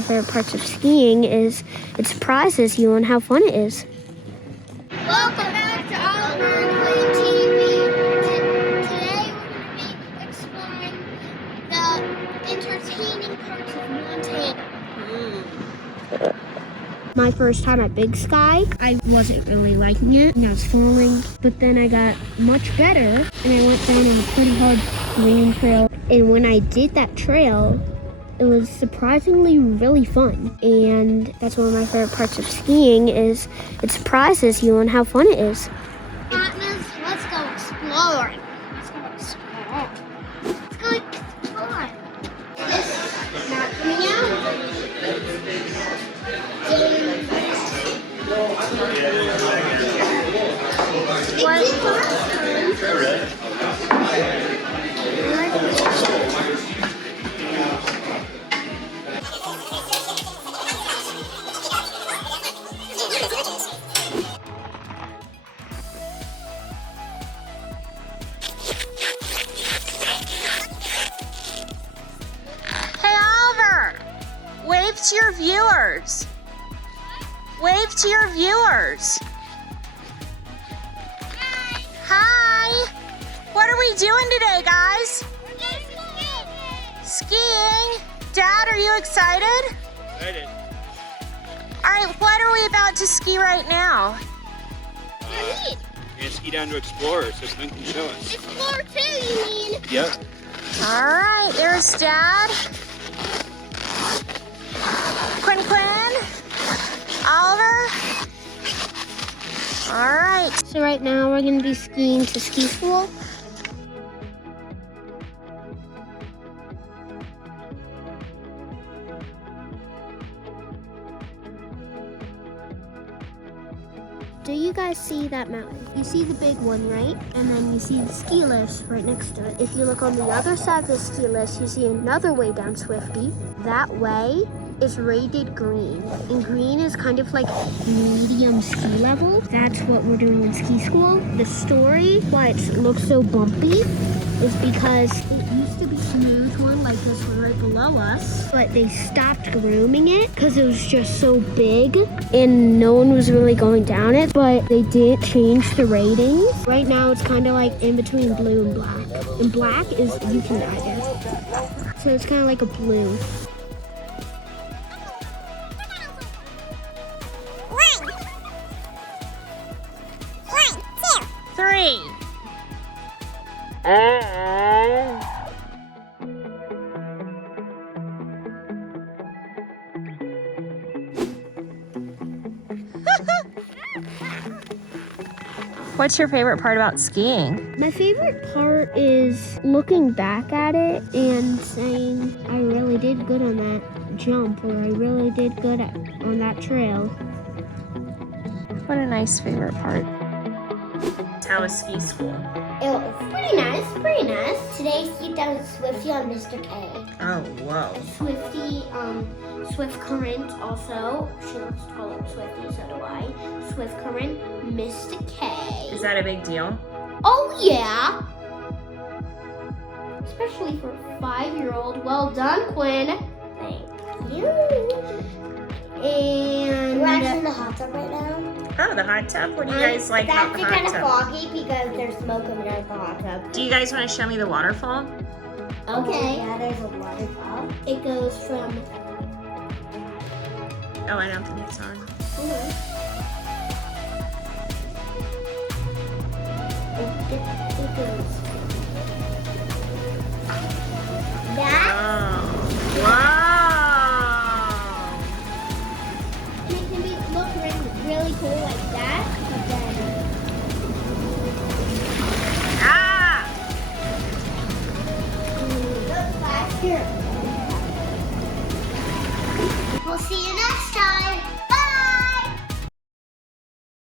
my favorite parts of skiing is it surprises you on how fun it is. Welcome back to Oliver and Quinn TV. Today we're going to be exploring the entertaining parts of Montana. My first time at Big Sky, I wasn't really liking it and I was falling, but then I got much better and I went down a pretty hard green trail. And when I did that trail, it was surprisingly really fun. And that's one of my favorite parts of skiing is it surprises you on how fun it is. Atlas, let's go explore. Let's go explore. Let's go explore. This is not coming out. Hey Oliver, wave to your viewers. Wave to your viewers. Hi. What are we doing today, guys? Skiing. Dad, are you excited? Excited. All right, what are we about to ski right now? We're gonna ski down to Explorer so Quinn can show us. Explore too, you mean? Yep. All right, there's Dad. Quinn, Oliver. All right. So right now we're gonna be skiing to ski school. Do you guys see that mountain? You see the big one, right? And then you see the ski lifts right next to it. If you look on the other side of the ski lift, you see another way down Swifty. That way is rated green. And green is kind of like medium ski level. That's what we're doing in ski school. The story why it looks so bumpy is because it used to be smooth one like this one right below us, but they stopped grooming it because it was just so big and no one was really going down it, but they did change the ratings. Right now it's kind of like in between blue and black. And black is you can ride it. So it's kind of like a blue. 3. What's your favorite part about skiing? My favorite part is looking back at it and saying I really did good on that jump, or I really did good on that trail. What a nice favorite part. How was ski school? It was pretty nice, pretty nice. Today, skied down with Swifty on Mr. K. Oh, whoa. Swifty, Swift Current also. She likes to call it Swifty, so do I. Swift Current, Mr. K. Is that a big deal? Oh, yeah. Especially for a 5-year-old. Well done, Quinn. Thank you. And we're actually in the hot tub right now. Oh, the hot tub? What do you guys like about the It's hot actually kind of tub? foggy because there's smoke coming out of the hot tub. Do you guys want to show me the waterfall? Okay. Yeah, there's a waterfall. It goes from... Oh, I don't think it's on. It goes... That? Oh, wow! And it can be look really cool like that, but then... Ah! Look back here. We'll see you next time.